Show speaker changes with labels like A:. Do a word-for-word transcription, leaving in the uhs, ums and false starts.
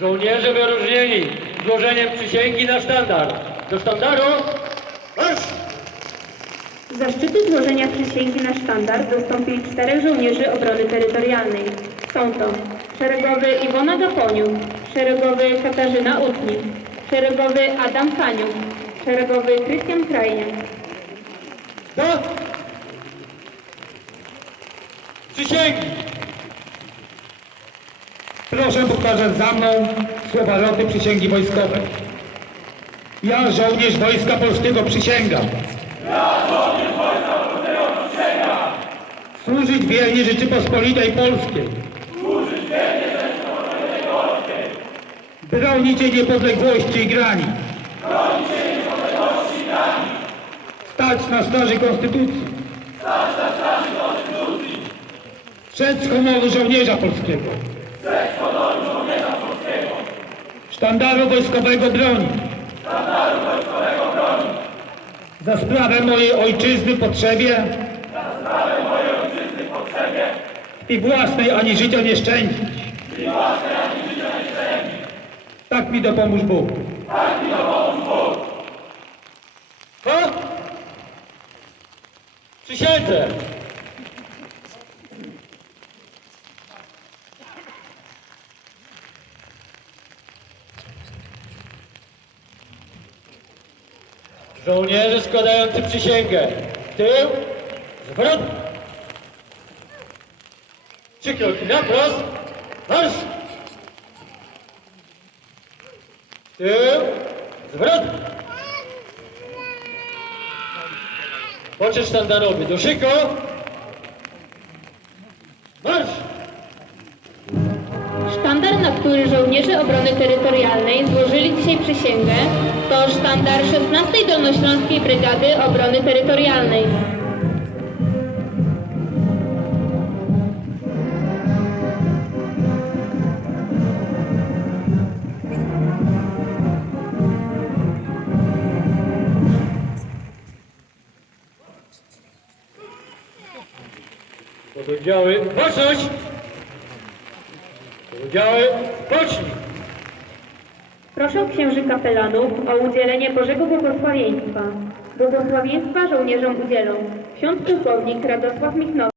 A: Żołnierze wyróżnieni złożeniem przysięgi na sztandar. Do sztandaru marsz!
B: Zaszczytu złożenia przysięgi na sztandar dostąpili czterech żołnierzy obrony terytorialnej. Są to szeregowy Iwona Gaponiu, szeregowy Katarzyna Utni, szeregowy Adam Saniu, szeregowy Krystian Krajniak.
A: Do przysięgi!
C: Proszę powtarzać za mną słowa roty przysięgi wojskowej. Ja, żołnierz Wojska Polskiego, przysięgam.
D: Ja, żołnierz Wojska Polskiego, przysięgam.
C: Służyć wiernie Rzeczypospolitej Polskiej.
D: Służyć wiernie Rzeczypospolitej Polskiej.
C: Bronić jej niepodległości i granic.
D: Bronić jej niepodległości i granic.
C: Stać na straży Konstytucji.
D: Stać na straży Konstytucji.
C: Strzec honoru żołnierza polskiego.
D: Strzec honoru żołnierza polskiego.
C: Sztandaru wojskowego broni.
D: Sztandaru wojskowego broni.
C: Za sprawę mojej ojczyzny potrzebie.
D: Za sprawę mojej ojczyzny potrzebie.
C: I własnej ani życia nie szczędzić.
D: I własnej ani życia nie szczędzić.
C: Tak mi dopomóż Bóg.
D: Tak mi dopomóż Bóg.
A: Po przysiędze! Żołnierze składający przysięgę. Tył, zwrot. Trzy kroki na wprost. Marsz! Tył, zwrot. Poczet sztandarowy. Do szyku. Marsz!
B: Sztandar, na który żołnierze obrony terytorialnej złożyli dzisiaj przysięgę, to sztandar szesnastej Dolnośląskiej Brygady Obrony Terytorialnej.
A: Pododdziały, baczność! Pododdziały, pocznij!
B: Proszę księży kapelanów o udzielenie Bożego Błogosławieństwa. Błogosławieństwa żołnierzom udzielą ksiądz pułkownik Radosław Michnowy.